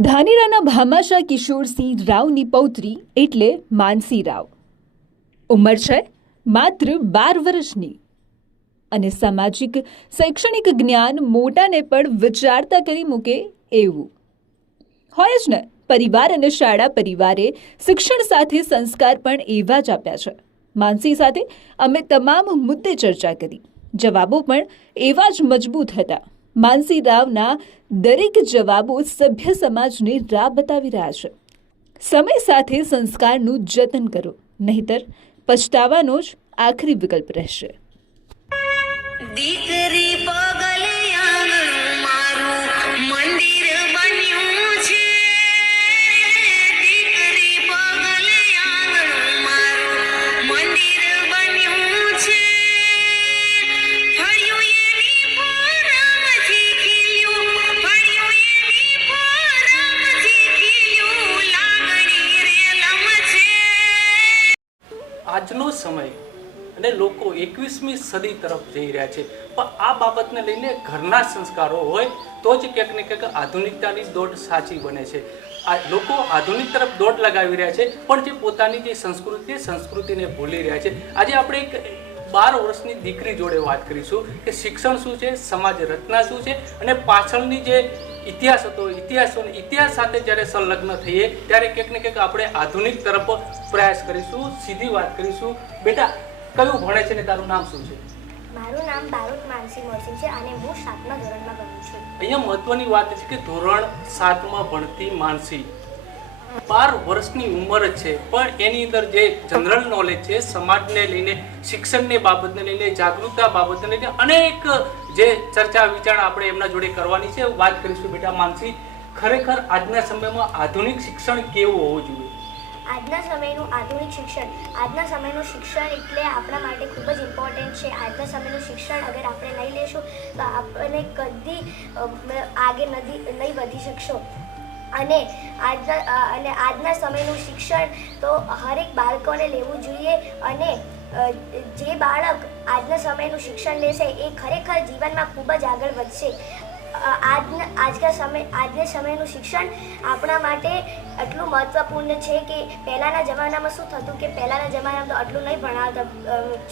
ધાનેરાના ભામાશા કિશોરસિંહ રાવની પૌત્રી એટલે માનસી રાવ. ઉંમર છે માત્ર બાર વર્ષની. અને સામાજિક, શૈક્ષણિક જ્ઞાન મોટાને પણ વિચારતા કરી મૂકે એવું. હોય જ ને, પરિવાર અને શાળા પરિવારે શિક્ષણ સાથે સંસ્કાર પણ એવા જ આપ્યા છે. માનસી સાથે અમે તમામ મુદ્દે ચર્ચા કરી. જવાબો પણ એવા જ મજબૂત હતા. માનસી રાવના દરેક જવાબો સભ્ય સમાજને રાહ બતાવી રહ્યા છે. સમય સાથે સંસ્કારનું જતન કરો, નહીતર પછતાવાનો જ આખરી વિકલ્પ રહેશે. દીકરી એકવીસમી સદી તરફ જઈ રહ્યા છે. પણ આ બાબતને લઈને ઘરના સંસ્કારો હોય તો જ ક્યાંક ને ક્યાંક આધુનિકતાની દોડ સાચી બને છે. આ લોકો આધુનિક તરફ દોડ લગાવી રહ્યા છે, પણ જે પોતાની જે સંસ્કૃતિ સંસ્કૃતિને ભૂલી રહ્યા છે. આજે આપણે એક બાર વર્ષની દીકરી જોડે વાત કરીશું કે શિક્ષણ શું છે, સમાજ રચના શું છે અને પાછળની જે ઇતિહાસ હતો, ઇતિહાસો ઇતિહાસ સાથે જ્યારે સંલગ્ન થઈએ ત્યારે ક્યાંક ને ક્યાંક આપણે આધુનિક તરફ પ્રયાસ કરીશું, સીધી વાત કરીશું. બેટા કયું ભણે છે ને તારું નામ શું છે? મારું નામ બારોટ માનસી મોરસિંહ છે અને હું સાતમા ધોરણમાં ભણું છું. અહીંયા મહત્વની વાત છે કે ધોરણ સાતમાં ભણતી માનસી બાર વર્ષની ઉંમર છે પણ એની અંદર જે જનરલ નોલેજ છે સમાજને લઈને શિક્ષણની બાબતને લઈને જાગૃતતા બાબતને લઈને અનેક જે ચર્ચા વિચાર આપણે એમના જોડે કરવાની છે. વાત કરીશું બેટા માનસી ખરેખર આજના સમયમાં આધુનિક શિક્ષણ કેવું હોવું જોઈએ? આજના સમયનું આધુનિક શિક્ષણ. આજના સમયનું શિક્ષણ એટલે આપણા માટે ખૂબ જ ઇમ્પોર્ટન્ટ છે. આજના સમયનું શિક્ષણ અગર આપણે લઈ લેશું, તો આપણે કદી આગળ આગે નથી નહીં વધી શકશો. અને આજના અને આજના સમયનું શિક્ષણ તો હરેક બાળકોને લેવું જોઈએ અને જે બાળક આજના સમયનું શિક્ષણ લેશે એ ખરેખર જીવનમાં ખૂબ જ આગળ વધશે. આજના આજના સમય, આજના સમયનું શિક્ષણ આપણા માટે એટલું મહત્ત્વપૂર્ણ છે કે પહેલાંના જમાનામાં શું થતું કે પહેલાંના જમાનામાં તો આટલું નહીં ભણાવતા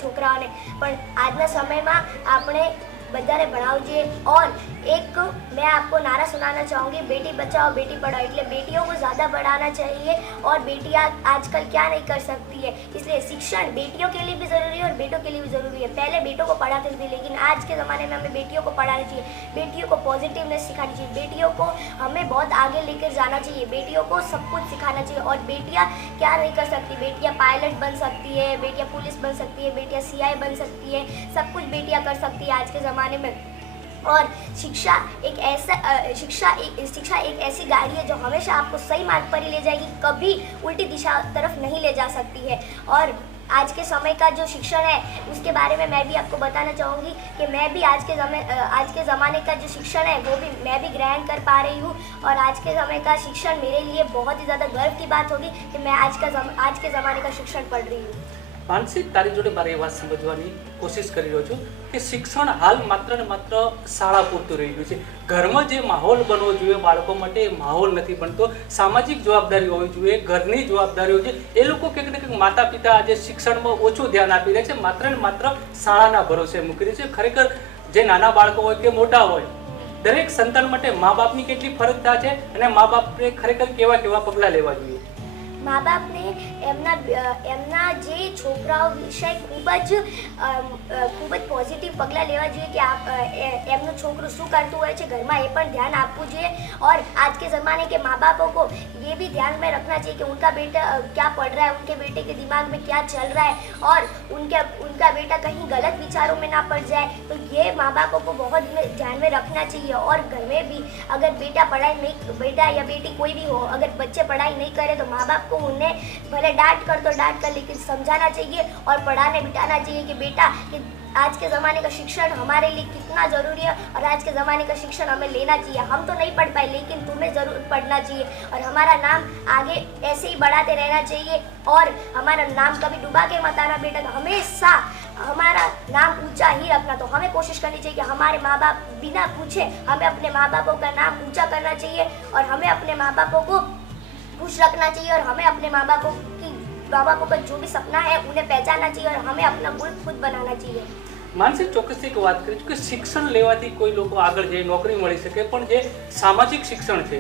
છોકરાઓને. પણ આજના સમયમાં આપણે બધાને ભણાવવું જોઈએ और एक मैं आपको नारा सुनाना चाहूँगी बेटी बचाओ बेटी पढ़ाओ એટલે बेटियों को ज़्यादा बढ़ाना चाहिए और बेटियाँ आजकल क्या नहीं कर सकती है इसलिए शिक्षण बेटियों के लिए भी ज़रूरी है और बेटों के लिए भी ज़रूरी है पहले बेटों को पढ़ाते थे लेकिन आज के ज़माने में हमें बेटियों को पढ़ाना चाहिए बेटियों को पॉजिटिवनेस सिखानी चाहिए बेटियों को हमें बहुत आगे लेकर जाना चाहिए बेटियों को सब कुछ सिखाना चाहिए और बेटियाँ क्या नहीं कर सकती बेटियाँ पायलट बन सकती है बेटियाँ पुलिस बन सकती है बेटियाँ सीआई बन सकती है सब कुछ बेटियाँ कर सकती है आज के ज़माने में। और शिक्षा एक ऐसा शिक्षा एक शिक्षा एक ऐसी गाड़ी है जो हमेशा आपको सही मार्ग पर ही ले जाएगी, कभी उल्टी दिशा तरफ़ नहीं ले जा सकती है। और आज के समय का जो शिक्षण है, उसके बारे में मैं भी आपको बताना चाहूँगी कि मैं भी आज के समय आज के ज़माने का जो शिक्षण है, वो भी मैं भी ग्रहण कर पा रही हूँ। और आज के समय का शिक्षण मेरे लिए बहुत ही ज़्यादा गर्व की बात होगी कि मैं आज का आज के ज़माने का शिक्षण पढ़ रही हूँ। માનસી તારી જોડે મારે એ વાત સમજવાની કોશિશ કરી રહ્યો છું કે શિક્ષણ હાલ માત્ર ને માત્ર શાળા પૂરતું રહી ગયું છે. ઘરમાં જે માહોલ બનવો જોઈએ બાળકો માટે એ માહોલ નથી બનતો. સામાજિક જવાબદારી હોવી જોઈએ, ઘરની જવાબદારીઓ છે એ લોકો કંઈક ને કંઈક માતા પિતા આજે શિક્ષણમાં ઓછું ધ્યાન આપી રહ્યા છે, માત્ર ને માત્ર શાળાના ભરોસે મૂકી દે છે. ખરેખર જે નાના બાળકો હોય કે મોટા હોય, દરેક સંતાન માટે મા બાપની કેટલી ફરજ થાય છે અને મા બાપને ખરેખર કેવા કેવા પગલાં લેવા જોઈએ? મા બાપને એમના અ, એમના જે છોકરાઓ વિષય ખૂબ જ અમ, અ, ખૂબ જ પોઝિટિવ પગલાં લેવા જોઈએ કે આપ અ, એ- એમનું છોકરું શું કરતું હોય છે ઘરમાં એ પણ ધ્યાન આપવું જોઈએ और आज के ज़माने के माँ बापों को ये भी ध्यान में रखना चाहिए कि उनका बेटा अ, क्या पढ़ रहा है उनके बेटे के दिमाग में क्या चल रहा है और उनके उनका बेटा कहीं गलत विचारों में ना पड़ जाए तो ये माँ बापों को बहुत में- ध्यान में रखना चाहिए और घर में भी अगर बेटा पढ़ाई नहीं बेटा या बेटी कोई भी हो अगर बच्चे पढ़ाई नहीं करे तो माँ बाप को उन्हें भले डांट कर तो डांट कर, लेकिन समझाना चाहिए और पढ़ाने, बिठाना चाहिए कि बेटा, कि आज के ज़माने का शिक्षण हमारे लिए कितना ज़रूरी है और आज के ज़माने का शिक्षण हमें लेना चाहिए। हम तो नहीं पढ़ पाए, लेकिन तुम्हें ज़रूर पढ़ना चाहिए और हमारा नाम आगे ऐसे ही बढ़ाते रहना चाहिए और हमारा नाम कभी डुबा के मत आना बेटा। हमेशा हमारा नाम ऊँचा ही रखना। तो हमें कोशिश करनी चाहिए कि हमारे माँ बाप बिना पूछे हमें अपने माँ बापों का नाम ऊँचा करना चाहिए और हमें अपने माँ बापों को खुश रखना चाहिए और हमें अपने माँ बापों की माँ बापों का जो भी सपना है उन्हें पहचानना चाहिए और हमें अपना मुल्क खुद बनाना चाहिए માનસિક ચોક્કસથી એક વાત કરી છું કે શિક્ષણ લેવાથી કોઈ લોકો આગળ જઈ નોકરી મળી શકે પણ જે સામાજિક શિક્ષણ છે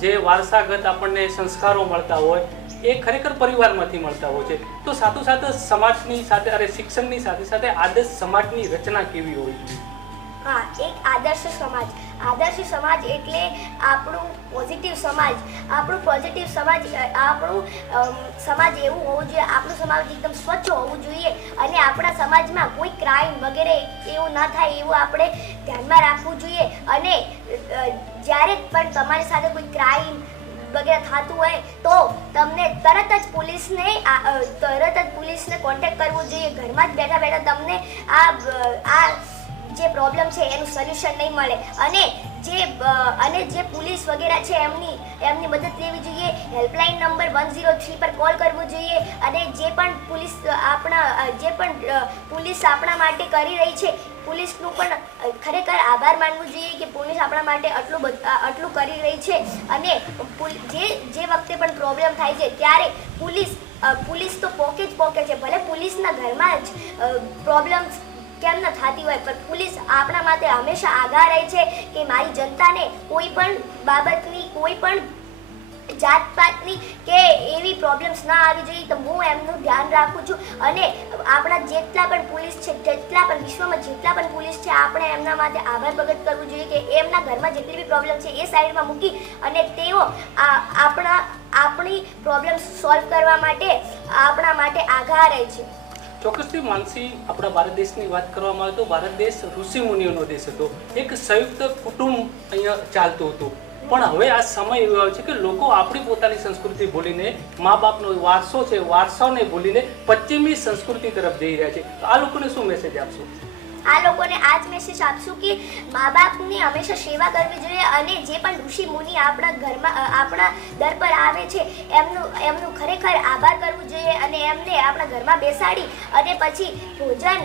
જે વારસાગત આપણને સંસ્કારો મળતા હોય એ ખરેખર પરિવારમાંથી મળતા હોય છે તો સાથોસાથ સમાજની સાથે અરે શિક્ષણની સાથે સાથે આદર્શ સમાજની રચના કેવી હોવી જોઈએ હા, એક આદર્શ સમાજ. આદર્શ સમાજ એટલે આપણું પોઝિટિવ સમાજ. આપણું પોઝિટિવ સમાજ આપણું સમાજ એવું હોવું જોઈએ. આપણું સમાજ એકદમ સ્વચ્છ હોવું જોઈએ અને આપણા સમાજમાં કોઈ ક્રાઇમ વગેરે એવું ન થાય એવું આપણે ધ્યાનમાં રાખવું જોઈએ. અને જ્યારે પણ તમારી સાથે કોઈ ક્રાઇમ વગેરે થતું હોય તો તમને તરત જ પોલીસને તરત જ પોલીસને કોન્ટેક્ટ કરવો જોઈએ. ઘરમાં જ બેઠા બેઠા તમને આ આ જે પ્રોબ્લેમ છે એનું સોલ્યુશન નહીં મળે. અને જે અને જે પોલીસ વગેરે છે એમની એમની મદદ લેવી જોઈએ. Helpline number one zero three પર કોલ કરવો જોઈએ. અને જે પણ પોલીસ આપણા જે પણ પોલીસ આપણા માટે કરી રહી છે પોલીસનું પણ ખરેખર આભાર માનવું જોઈએ કે પોલીસ આપણા માટે આટલું આટલું કરી રહી છે. અને જે જે વખતે પણ પ્રોબ્લેમ થાય છે, ત્યારે પોલીસ પોલીસ તો પોકે જ પોકે છે. ભલે પોલીસના ઘરમાં જ પ્રોબ્લેમ્સ કેમ ન થતી હોય, પણ પોલીસ આપણા માટે હંમેશા આગાહ રહે છે કે મારી જનતાને કોઈ પણ બાબતની, કોઈ પણ જાતપાતની કે એવી પ્રોબ્લેમ્સ ના આવી જોઈએ, તો હું એમનું ધ્યાન રાખું છું. અને આપણા જેટલા પણ પોલીસ છે, જેટલા પણ વિશ્વમાં જેટલા પણ પોલીસ છે, આપણે એમના માટે આભાર પ્રગટ કરવું જોઈએ કે એમના ઘરમાં જેટલી બી પ્રોબ્લેમ છે, એ સાઈડમાં મૂકી અને તેઓ આપણા, આપણી પ્રોબ્લેમ સોલ્વ કરવા માટે આપણા માટે આઘા રહે છે. ચોક્કસથી માનસી આપણા ભારત દેશની વાત કરવામાં આવે તો ભારત દેશ ઋષિ મુનિઓનો દેશ હતો. એક સંયુક્ત કુટુંબ અહીંયા ચાલતું હતું. પણ હવે આ સમય એવો આવ્યો છે કે લોકો આપણી પોતાની સંસ્કૃતિ ભૂલીને મા બાપનો વારસો છે વારસાને ભૂલીને પશ્ચિમી સંસ્કૃતિ તરફ જઈ રહ્યા છે. આ લોકોને શું મેસેજ આપશો? આ લોકોને આ જ મેસેજ આપશું કે મા બાપની હંમેશા સેવા કરવી જોઈએ અને જે પણ ઋષિ મુનિ આપણા ઘરમાં, આપણા દર પર આવે છે, એમનું એમનું ખરેખર આભાર કરવું જોઈએ એમને આપણા ઘરમાં બેસાડી અને પછી ભોજન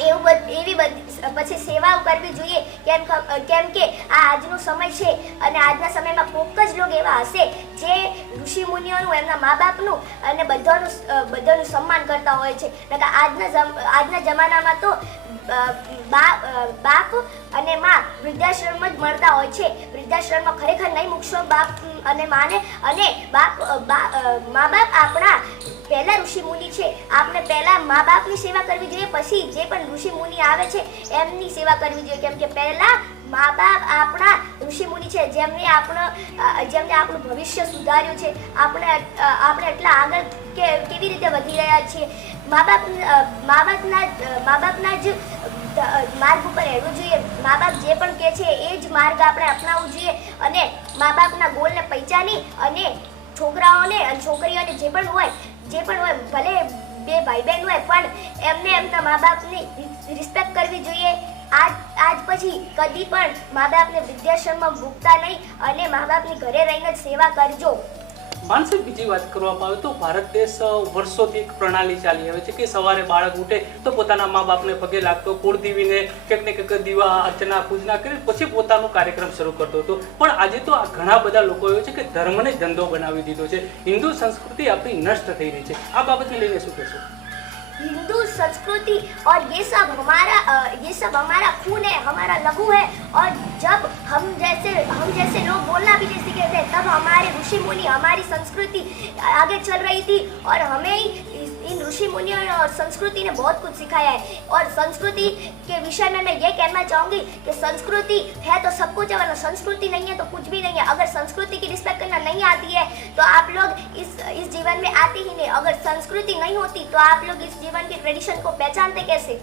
એવું બધ- એવી બધી, પછી સેવાઓ કરવી જોઈએ કેમ કેમ કે આ આજનો સમય છે અને આજના સમયમાં કોક જ લોકો એવા હશે જે ઋષિ મુનિઓનું, એમના મા બાપનું અને બધાનું બધાનું સન્માન કરતા હોય છે. આજના આજના જમાનામાં તો બાપ અને માં વૃદ્ધાશ્રમ જ મળતા હોય છે. વૃદ્ધાશ્રમમાં ખરેખર નહીં મૂકશો બાપ અને માને અને બાપ મા બાપ આપણા પહેલા ઋષિ મુનિ છે. આપણે પહેલા મા બાપની સેવા કરવી જોઈએ, પછી જે પણ ઋષિ મુનિ આવે છે, એમની સેવા કરવી જોઈએ. કેમ કે પહેલા મા બાપ આપણા ઋષિ મુનિ છે, જેમને આપણો જેમને આપણું ભવિષ્ય સુધાર્યું છે. આપણે આપણે એટલા આગળ કે, કેવી રીતે વધી રહ્યા છીએ. મા બાપ મા બાપના મા બાપના જ માર્ગ ઉપર રહેવું જોઈએ. મા બાપ જે પણ કહે છે એ જ માર્ગ આપણે અપનાવવું જોઈએ. અને મા બાપના ગોલને પૈચાની અને છોકરાઓને અને છોકરીઓને જે પણ હોય, જે પણ હોય, ભલે બે ભાઈ બહેન હોય, પણ એમને એમના મા બાપની રિસ્પેક્ટ કરવી જોઈએ. આજ આજ પછી કદી પણ મા બાપને વૃદ્ધાશ્રમમાં મૂકતા નહીં અને મા બાપની ઘરે રહીને જ સેવા કરજો. માનસિક બીજી વાત કરવામાં આવે તો ભારત દેશ વર્ષોથી એક પ્રણાલી ચાલી આવે છે કે સવારે બાળક ઉઠે તો પોતાના મા બાપને પગે લાગતો કુળદેવીને કંઈક ને કંઈક દીવા, અર્ચના, પૂજના કરી, પછી પોતાનો કાર્યક્રમ શરૂ કરતો હતો. પણ આજે તો આ ઘણા બધા લોકો એવો છે કે ધર્મને ધંધો બનાવી દીધો છે. હિન્દુ સંસ્કૃતિ આપણી નષ્ટ થઈ રહી છે. આ બાબતને લઈને શું કહેશો? हिंदू संस्कृति और ये सब हमारा ये सब हमारा खून है, हमारा लहू है। और जब हम जैसे हम जैसे लोग बोलना भी नहीं सीखे थे, तब हमारे ऋषि मुनि, हमारी संस्कृति आगे चल रही थी। और हमें इन ऋषि मुनियों और संस्कृति ने बहुत कुछ सिखाया है। और संस्कृति के विषय में मैं ये कहना चाहूँगी कि संस्कृति है तो सब कुछ है, वरना संस्कृति नहीं है तो कुछ भी नहीं है। अगर संस्कृति की रिस्पेक्ट करना नहीं आती है तो आप लोग इस इस जीवन में आते ही नहीं। अगर संस्कृति नहीं होती तो आप लोग इस जीवन के ट्रेडिशन को पहचानते कैसे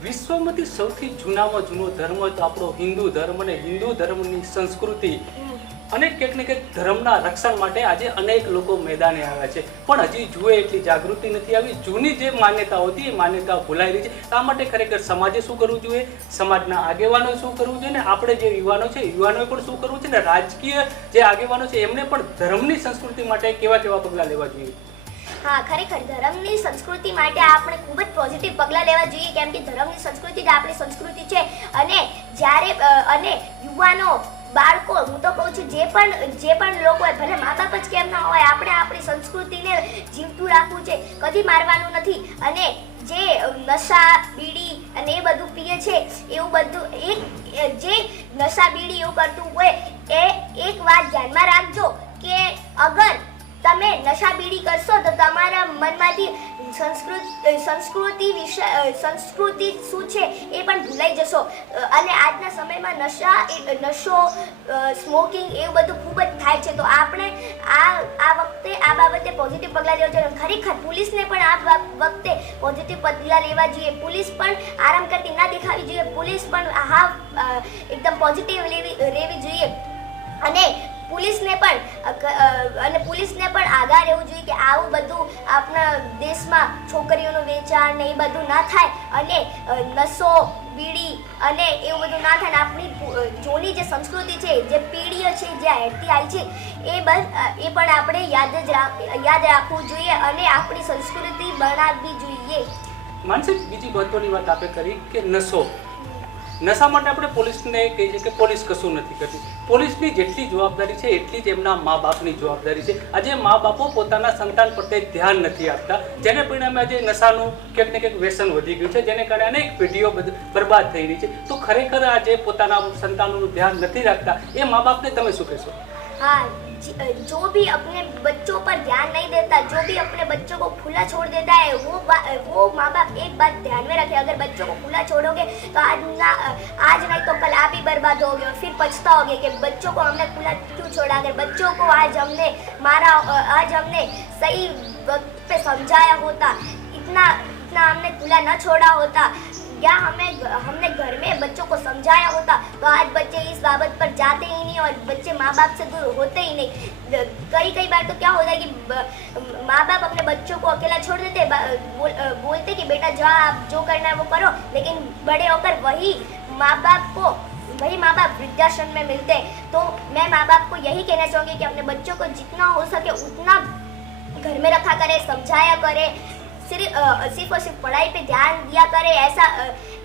વિશ્વમાંથી સૌથી જૂનામાં જૂનો ધર્મ તો આપણો હિન્દુ ધર્મ અને હિન્દુ ધર્મની સંસ્કૃતિ અને કંઈક ને કંઈક ધર્મના રક્ષણ માટે આજે અનેક લોકો મેદાને આવ્યા છે પણ હજી જુએ એટલી જાગૃતિ નથી આવી જૂની જે માન્યતાઓ હતી એ માન્યતાઓ ભૂલાઈ રહી છે તો આ માટે ખરેખર સમાજે શું કરવું જોઈએ સમાજના આગેવાનોએ શું કરવું જોઈએ ને આપણે જે યુવાનો છે યુવાનોએ પણ શું કરવું છે ને રાજકીય જે આગેવાનો છે એમને પણ ધર્મની સંસ્કૃતિ માટે કેવા કેવા પગલાં લેવા જોઈએ હા, ખરેખર ધર્મની સંસ્કૃતિ માટે આપણે ખૂબ જ પોઝિટિવ પગલાં લેવા જોઈએ, કેમ કે ધર્મની સંસ્કૃતિ જ આપણી સંસ્કૃતિ છે. અને જ્યારે અને યુવાનો, બાળકો, હું તો કહું છું, જે પણ જે પણ લોકો હોય, ભલે મા બાપ જ કેમ ના હોય, આપણે આપણી સંસ્કૃતિને જીવતું રાખવું છે, કદી મારવાનું નથી. અને જે નશા, બીડી અને એ બધું પીએ છે, એવું બધું એક જે નશા, બીડી એવું કરતું હોય, એ એક વાત ધ્યાનમાં રાખજો કે અગર તમે નશાબીડી કરશો તો તમારા મનમાંથી સંસ્કૃત સંસ્કૃતિ વિશે સંસ્કૃતિ શું છે એ પણ ભૂલાઈ જશો. અને આજના સમયમાં નશા એ, નશો સ્મોકિંગ એવું બધું ખૂબ જ થાય છે. તો આપણે આ આ વખતે આ બાબતે પોઝિટિવ પગલાં લેવા જોઈએ. ખરેખર પોલીસને પણ આ વખતે પોઝિટિવ પગલાં લેવા જોઈએ. પોલીસ પણ આરામ કરતી ના દેખાવી જોઈએ. પોલીસ પણ હા એકદમ પોઝિટિવ લેવી રહેવી જોઈએ. અને પોલીસને પણ અને પોલીસને પણ આગાહ રહેવું જોઈએ કે આવું બધું આપણા દેશમાં છોકરીઓનું વેચાણ ને એ બધું ના થાય અને નશો બીડી અને એવું બધું ના થાય ને આપણી જૂની જે સંસ્કૃતિ છે, જે પેઢીઓ છે, જે હેઠતી આવી છે, એ બસ એ પણ આપણે યાદ જ યાદ રાખવું જોઈએ અને આપણી સંસ્કૃતિ બનાવવી જોઈએ. માનસિક બીજી મહત્વની વાત આપણે કરી કે નશો નશા માટે આપણે પોલીસને કહીએ છીએ કે પોલીસ કશું નથી કરતી. પોલીસની જેટલી જવાબદારી છે, એટલી જ એમના મા બાપની જવાબદારી છે. આજે મા બાપો પોતાના સંતાન પ્રત્યે ધ્યાન નથી આપતા. જેને પરિણામે આજે નશાનું ક્યાંક ને ક્યાંક વ્યસન વધી ગયું છે, જેને કારણે અનેક પેઢીઓ બરબાદ થઈ રહી છે. તો ખરેખર આજે પોતાના સંતાનોનું ધ્યાન નથી રાખતા. એ મા બાપને તમે શું કહેશો? हाँ ज- जो भी अपने बच्चों पर ध्यान नहीं देता जो भी अपने बच्चों को खुला छोड़ देता है वो बा- वो माँ बाप एक बात ध्यान में रखे अगर बच्चों को खुला छोड़ोगे तो आज ना आज नहीं तो कल आप ही बर्बाद होगे और फिर पछताओगे कि बच्चों को हमने खुला क्यों छोड़ा अगर बच्चों को आज हमने मारा अ, आज हमने सही वक्त पे समझाया होता इतना इतना हमने खुला न छोड़ा होता या हमें हमने घर में बच्चों को समझाया होता? तो आज बच्चे इस बाबत पर जाते ही नहीं और बच्चे माँ बाप से दूर होते ही नहीं। कई कई बार तो क्या होता है कि माँ बाप अपने बच्चों को अकेला छोड़ देते बोल, बोलते कि बेटा जा आप जो करना है वो करो। लेकिन बड़े होकर वही माँ बाप को वही माँ बाप वृद्धाश्रम में मिलते हैं। तो मैं माँ बाप को यही कहना चाहूँगी कि अपने बच्चों को जितना हो सके उतना घर में रखा करे समझाया करे। सिर्फ़ सिर्फ़ और सिर्फ़ पढ़ाई पे ध्यान दिया करे ऐसा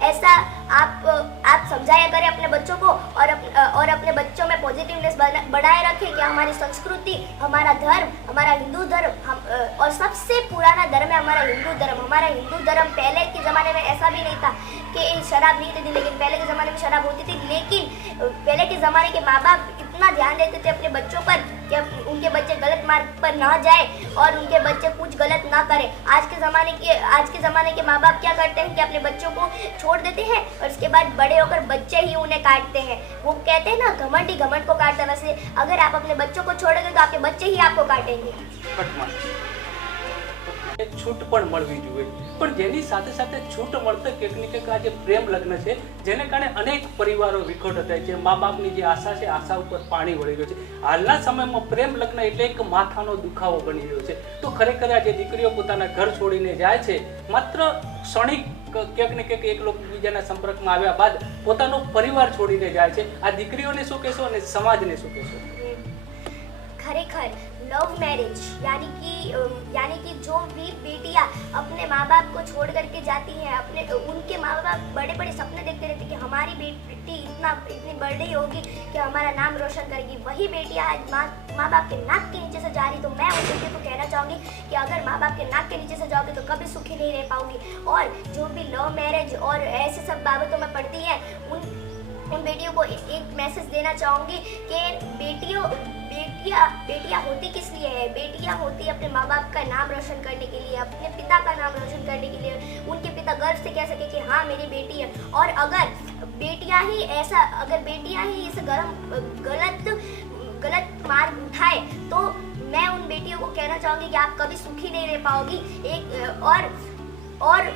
ऐसा आप आप समझाया करें अपने बच्चों को और अप, और अपने बच्चों में पॉजिटिवनेस बढ़ाए रखें कि हमारी संस्कृति हमारा धर्म हमारा हिंदू धर्म हम और सबसे पुराना धर्म है हमारा हिंदू धर्म। हमारा हिंदू धर्म पहले के ज़माने में ऐसा भी नहीं था कि शराब नहीं थी लेकिन पहले के ज़माने में शराब होती थी। लेकिन पहले के ज़माने के माँ बाप इतना ध्यान देते थे अपने बच्चों पर कि उनके बच्चे गलत मार्ग पर ना जाए और उनके बच्चे कुछ गलत ना करें। आज के ज़माने के, आज के ज़माने के माँ बाप क्या करते हैं कि अपने बच्चों को छोड़ देते हैं और उसके बाद बड़े होकर बच्चे ही उन्हें काटते हैं। वो कहते हैं ना, घमंड ही घमंड को काटता है। वैसे अगर आप अपने बच्चों को छोड़ेंगे तो आपके बच्चे ही आपको काटेंगे। છૂટ પણ મળવી જોઈએ. પણ જેની સાથે સાથે છૂટ મળતા ક્યાંક ને ક્યાંક જે પ્રેમ લગ્ન છે, જેને કારણે અનેક પરિવારો વિખોટ થાય છે. મા બાપની જે આશા છે, આશા ઉપર પાણી વળી ગયું છે. હાલના સમયમાં પ્રેમ લગ્ન એટલે એક માથાનો દુખાવો બની રહ્યો છે. તો ખરેખર આ જે દીકરીઓ પોતાના ઘર છોડીને જાય છે. માત્ર ક્ષણિક ક્યાંક ને ક્યાંક એક બીજાના સંપર્કમાં આવ્યા બાદ પોતાનો પરિવાર છોડીને જાય છે. આ દીકરીઓને શું કહેશો અને સમાજને શું કહેશો? ખરેખર लव मैरिज, यानी कि यानी कि जो भी बेटियाँ अपने माँ बाप को छोड़ करके जाती हैं, अपने उनके माँ बाप बड़े बड़े सपने देखते रहते हैं कि हमारी बेटी इतना, इतनी बड़ी होगी कि हमारा नाम रोशन करेगी। वही बेटियाँ आज माँ माँ बाप के नाक के नीचे से जा रही तो मैं उन बेटियों को कहना चाहूँगी कि अगर माँ बाप के नाक के नीचे से जाओगे तो कभी सुखी नहीं रह पाओगी। और जो भी लव मैरिज और ऐसे सब बाबतों में पढ़ती हैं, उन उन बेटियों को एक एक मैसेज देना चाहूँगी कि बेटियों, बेटियाँ होती किस लिए है? बेटियाँ होती अपने माँ बाप का नाम रोशन करने के लिए, अपने पिता का नाम रोशन करने के लिए, उनके पिता गर्व से कह सके कि हाँ मेरी बेटी है। और अगर बेटियाँ ही ऐसा, अगर बेटियाँ ही इस गरम, गलत गलत मार्ग उठाए तो मैं उन बेटियों को कहना चाहूँगी कि आप कभी सुखी नहीं रह पाओगी। एक, और और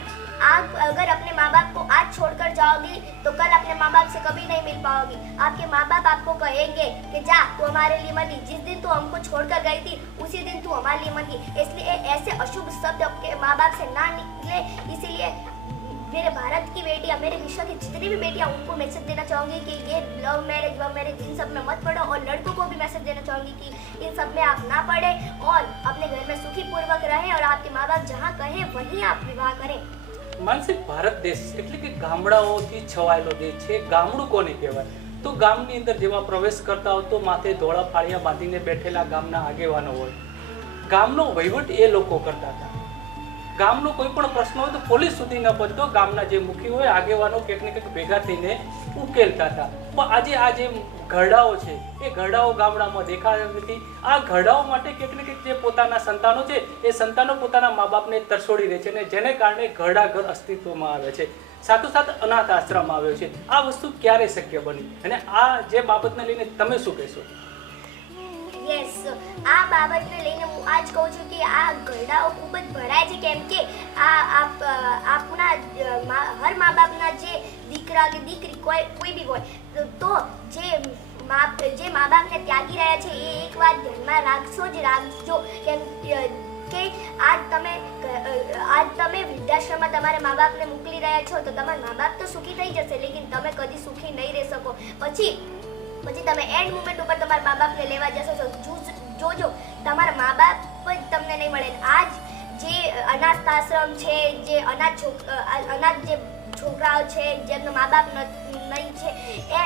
आप अगर अपने माँ बाप को आज छोड़कर जाओगी तो कल अपने माँ बाप से कभी नहीं मिल पाओगी। आपके माँ बाप आपको कहेंगे कि, जा, तू हमारे लिए गई। जिस दिन तू हमको छोड़कर गई थी, उसी दिन तू हमारे लिए गई। इसलिए ऐसे अशुभ शब्द आपके माँ बाप से ना निकले। इसीलिए मेरे भारत की बेटियाँ, मेरे विश्व की जितनी भी बेटियाँ, उनको मैसेज देना चाहूँगी कि, ये लव मैरिज वव मैरिज इन सब में मत पढ़ो और लड़कों को भी मैसेज देना चाहूँगी कि, इन सब में आप ना पढ़ें और अपने घर में सुखी पूर्वक रहें और आपके माँ बाप जहाँ कहें, वहीं आप विवाह करें। માનસિક ભારત દેશ એટલે કે ગામડાઓથી છવાયેલો દેશ છે, ગામડું કોને કહેવાય? તો ગામની અંદર જેવા પ્રવેશ કરતા હોય તો માથે ધોળા ફાળિયા બાંધીને બેઠેલા ગામના આગેવાનો હોય. ગામનો વહીવટ એ લોકો કરતા હતા. ગામનો કોઈ પણ પ્રશ્ન હોય તો પોલીસ સુધી ન પહોંચતો, ગામના જે મુખી હોય, આગેવાનો કંઈક ને કંઈક ભેગા થઈને ઉકેલતા હતા. પણ આજે આ જે ઘરડાઓ છે, એ ઘરડાઓ ગામડામાં દેખાયા નથી. આ ઘરડાઓ માટે કેટલીક જે પોતાના સંતાનો છે, એ સંતાનો પોતાના મા બાપને તરસોડી રહે છે અને જેને કારણે ઘરડા ઘર અસ્તિત્વમાં આવે છે. સાથોસાથ અનાથ આશ્રમ આવ્યો છે. આ વસ્તુ ક્યારે શક્ય બની? અને આ જે બાબતને લઈને તમે શું કહેશો? યસ આ બાબતને લઈને હું આ જ કહું છું કે આ ગરડાઓ ખૂબ જ ભરાય છે કેમ કે આ આપ અ, આપના અ, મા- હર મા બાપના જે દીકરા કે દીકરી કોઈ કોઈ બી હોય તો જે મા જે મા બાપને ત્યાગી રહ્યા છે એ એક વાત ધ્યાનમાં રાખશો જ રાખજો કેમ કે આજ તમે આજ તમે વૃદ્ધાશ્રમમાં તમારા મા બાપને મોકલી રહ્યા છો તો તમારા મા બાપ તો સુખી થઈ જશે લેકિન તમે કદી સુખી નહીં રહી શકો. પછી પછી તમે એન્ડ મુમેન્ટ ઉપર તમારા મા બાપને લેવા જશો તો જૂજ- તમારા મા બાપ જ તમને નહીં મળે. આજ જે અનાથ આશ્રમ છે, જે અનાથ અનાથ જે છોકરાઓ છે, જેમના મા બાપ નહીં છે, એ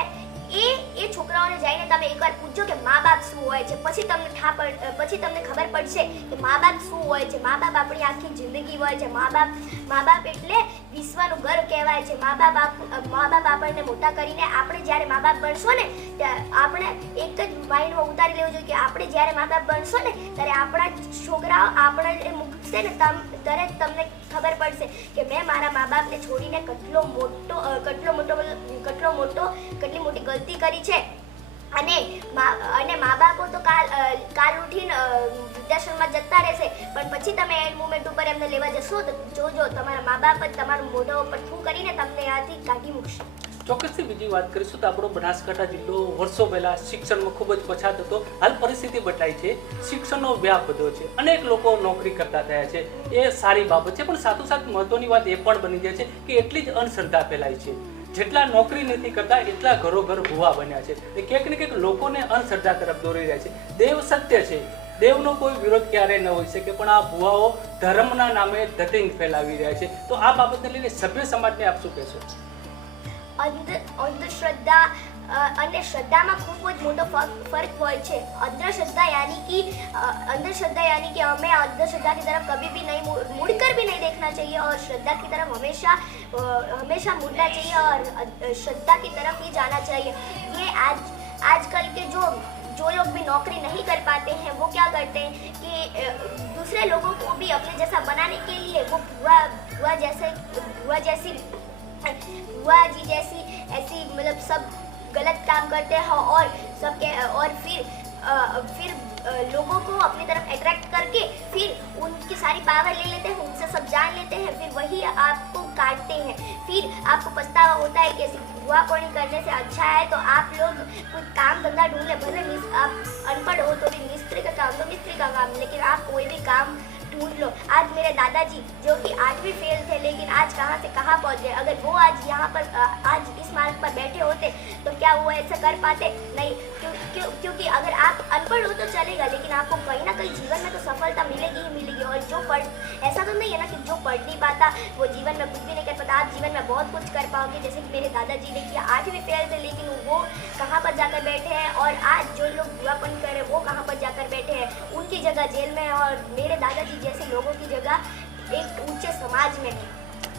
એ એ છોકરાઓને જઈને તમે એકવાર પૂછજો કે મા બાપ શું હોય છે. પછી તમને ઠા પછી તમને ખબર પડશે કે મા બાપ શું હોય છે. મા બાપ આપણી આખી જિંદગી હોય છે. મા બાપ મા બાપ એટલે વિશ્વનું ઘર કહેવાય છે. મા બાપ મા બાપ આપણને મોટા કરીને આપણે જ્યારે મા બાપ બનશો ને આપણે એક જ માઇન્ડમાં ઉતારી લેવું જોઈએ કે આપણે જ્યારે મા બાપ બનશો ને, ત્યારે આપણા છોકરાઓ આપણને મૂકશે ને, તમ, ત્યારે તમને ખબર પડશે કે મેં મારા મા બાપને છોડીને કેટલો મોટો કેટલો મોટો કેટલો મોટો, કેટલી મોટી ગલતી કરી છે. અને અને મા બાપો તો કાલ કાલ ઉઠીને વૃદ્ધાશ્રમમાં જતા રહેશે. પણ પછી તમે એન્ડ મુમેન્ટ ઉપર એમને લેવા જશો તો જોજો, તમારા મા બાપ જ તમારું મોઢા ઉપર થૂ કરીને તમને આથી કાઢી મૂકશે. ચોક્કસથી બીજી વાત કરીશું તો આપણો બનાસકાંઠા જિલ્લો વર્ષો પહેલા શિક્ષણમાં ખૂબ જ પછાત હતો. હાલ પરિસ્થિતિ બદલાઈ છે. શિક્ષણનો વ્યાપ વધ્યો છે. અનેક લોકો નોકરી કરતા થયા છે. એ સારી બાબત છે, પણ સાથોસાથ મહત્વની વાત એ પણ બની જાય છે કે એટલી જ અનશ્રદ્ધા ફેલાય છે. જેટલા નોકરી નથી કરતા, એટલા ઘરો ઘર ભૂવા બન્યા છે. એ ક્યાંક ને ક્યાંક લોકોને અંધશ્રદ્ધા તરફ દોરી રહ્યા છે. દેવ સત્ય છે. દેવનો કોઈ વિરોધ ક્યારેય ન હોઈ શકે, પણ આ ભુવાઓ ધર્મના નામે ધતિંગ ફેલાવી રહ્યા છે. તો આ બાબતને લઈને સભ્ય સમાજને આપ શું કહેશો? અંધ અંધશ્રદ્ધા અને શ્રદ્ધામાં ખૂબ જ મોટો ફર્ક હોય છે. अंधश्रद्धा यानी कि અંધશ્રદ્धा યાની કે हमें अंधश्रद्धा की तरफ़ कभी भी नहीं मुड़कर भी नहीं देखना चाहिए और श्रद्धा की तरफ़ हमेशा हमेशा मुड़ना चाहिए और श्रद्धा की तरफ़ ही जाना चाहिए ये आज आजकल के जो जो लोग भी नौकरी नहीं कर पाते हैं वो क्या करते हैं कि दूसरे लोगों को भी अपने जैसा बनाने के लिए वो भुआ भुआ जैसे भुआ जैसी भुआ जी जैसी ऐसी मतलब सब गलत काम करते हैं और सबके और फिर अ, फिर लोगों को अपनी तरफ़ अट्रैक्ट करके फिर उनकी सारी पावर ले लेते हैं उनसे सब जान लेते हैं फिर वही आपको काटते हैं। फिर आपको पछतावा होता है कि ऐसी भुआपणी करने से अच्छा है तो आप लोग कुछ काम धंधा ढूंढ ले भले आप अनपढ़ हो तो भी मिस्त्री का काम तो मिस्त्री का काम लेकिन आप कोई भी काम ढूंढ लो। आज मेरे दादाजी जो कि आठवीं फेल थे लेकिन आज कहाँ से कहाँ पहुँच गए? अगर वो आज यहाँ पर आज इस मार्ग पर बैठे होते तो क्या वो ऐसा कर पाते? नहीं क्यों, क्यों, क्योंकि अगर आप अनपढ़ हो तो चलेगा लेकिन आपको कहीं ना कहीं जीवन में तो सफलता मिलेगी ही मिलेगी। और जो पढ़ ऐसा तो नहीं है ना कि जो पढ़ नहीं पाता वो जीवन में कुछ भी नहीं कर पाता। आप जीवन में बहुत कुछ कर पाओगे जैसे कि मेरे दादाजी ने किया आठवीं फेल थे लेकिन वो कहाँ पर जाकर बैठे हैं? और आज जो लोग बुरापन कर रहे वो जगह जेल में है और मेरे दादाजी जैसे लोगों की जगह एक ऊंचे समाज में है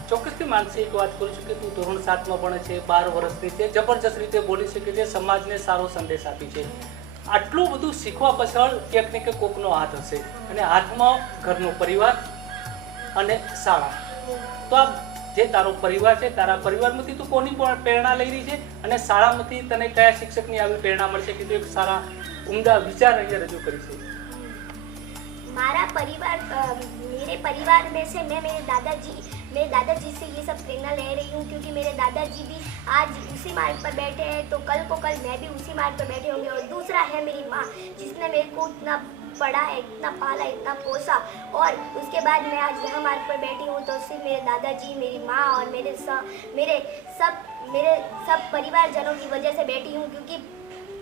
ચોક્કસથી માનસી એક વાત કરું છું કે તું ધોરણ સાતમાં ભણે છે બાર વર્ષની છે જબરજસ્ત રીતે બોલી શકે છે સમાજને સારો સંદેશ આપી છે આટલું બધું શીખવા પાછળ ક્યાંક ને ક્યાંક કોકનો હાથ હશે અને હાથમાં ઘરનો પરિવાર અને શાળા તો આ જે તારો પરિવાર છે તારા પરિવારમાંથી તું કોની પણ પ્રેરણા લઈ રહી છે અને શાળામાંથી તને કયા શિક્ષકની આવી પ્રેરણા મળશે કે તું એક સારા ઉમદા વિચાર અહીંયા રજૂ કરી છે हमारा परिवार अ, मेरे परिवार में से मैं मेरे दादाजी मेरे दादाजी से ये सब प्रेरणा ले रही हूँ क्योंकि मेरे दादाजी भी आज उसी मार्ग पर बैठे हैं तो कल को कल मैं भी उसी मार्ग पर बैठे होंगे। और दूसरा है मेरी माँ जिसने मेरे को इतना पढ़ा है इतना पाला इतना पोसा। और उसके बाद मैं आज यहाँ मार्ग पर बैठी हूँ तो सिर्फ़ मेरे दादाजी मेरी माँ और मेरे स, मेरे सब मेरे सब परिवारजनों की वजह से बैठी हूँ क्योंकि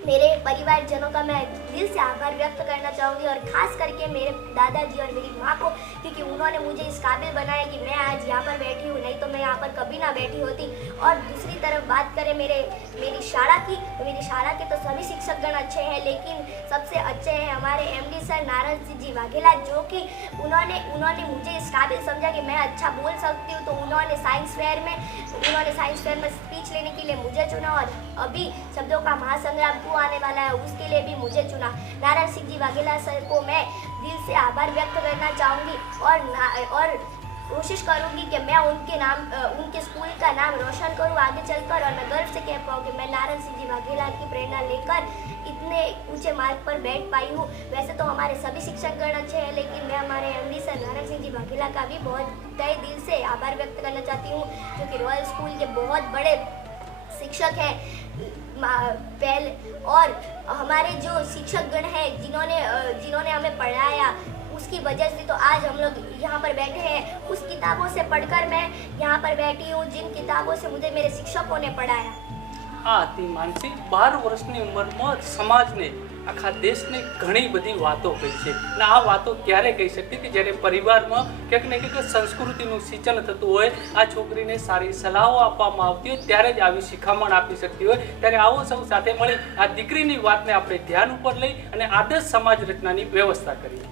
मेरे परिवारजनों का मैं दिल से आभार व्यक्त करना चाहूँगी और ख़ास करके मेरे दादाजी और मेरी माँ को, क्योंकि उन्होंने मुझे इस काबिल बनाया कि मैं आज यहाँ पर बैठी हूँ। नहीं तो मैं यहाँ पर कभी ना बैठी होती। और दूसरी तरफ़ बात करें मेरे, मेरी शाला की तो मेरी शाला के तो सभी शिक्षकगण अच्छे हैं, लेकिन सबसे अच्छे हैं हमारे एमडी सर नारायण सिंह जी वाघेला जो कि उन्होंने उन्होंने मुझे इस काबिल समझा कि मैं अच्छा बोल सकती हूँ। तो उन्होंने साइंस फेयर में, उन्होंने साइंस फेयर में स्पीच लेने के लिए मुझे चुना और अभी शब्दों का महासंग्राम टू आने वाला है, उसके लिए भी मुझे चुना। नारायण सिंह जी वाघेला सर को मैं दिल से आभार व्यक्त करना चाहूँगी और और कोशिश करूँगी कि मैं उनके नाम उनके स्कूल का नाम रोशन करूँ आगे चलकर और मैं गर्व से कह पाऊँ कि मैं नारायण सिंह जी वाघेला की प्रेरणा लेकर इतने ऊँचे मार्ग पर बैठ पाई हूँ। वैसे तो हमारे सभी शिक्षकगण अच्छे हैं, लेकिन मैं हमारे M D sir Narayan Singh ji Vaghela का भी बहुत तय दिल से आभार व्यक्त करना चाहती हूँ, क्योंकि रॉयल स्कूल के बहुत बड़े शिक्षक हैं। पहले और हमारे जो शिक्षकगण हैं जिन्होंने अ, जिन्होंने हमें पढ़ाया उसकी वजह से तो आज हम लोग यहाँ पर बैठे हैं उस किताबों से पढ़कर मैं यहाँ पर बैठी हूँ जिन किताबों से मुझे मेरे शिक्षकों ने पढ़ाया આ હતી માનસી બાર વર્ષની ઉંમરમાં સમાજને આખા દેશને ઘણી બધી વાતો કહી છે. અને આ વાતો ક્યારે કહી શકતી કે જ્યારે પરિવારમાં ક્યાંક ને ક્યાંક સંસ્કૃતિનું સિંચન થતું હોય, આ છોકરીને સારી સલાહો આપવામાં આવતી હોય, ત્યારે જ આવી શિખામણ આપી શકતી હોય. ત્યારે આવો સૌ સાથે મળી આ દીકરીની વાતને આપણે ધ્યાન ઉપર લઈ અને આદર્શ સમાજ રચનાની વ્યવસ્થા કરીએ.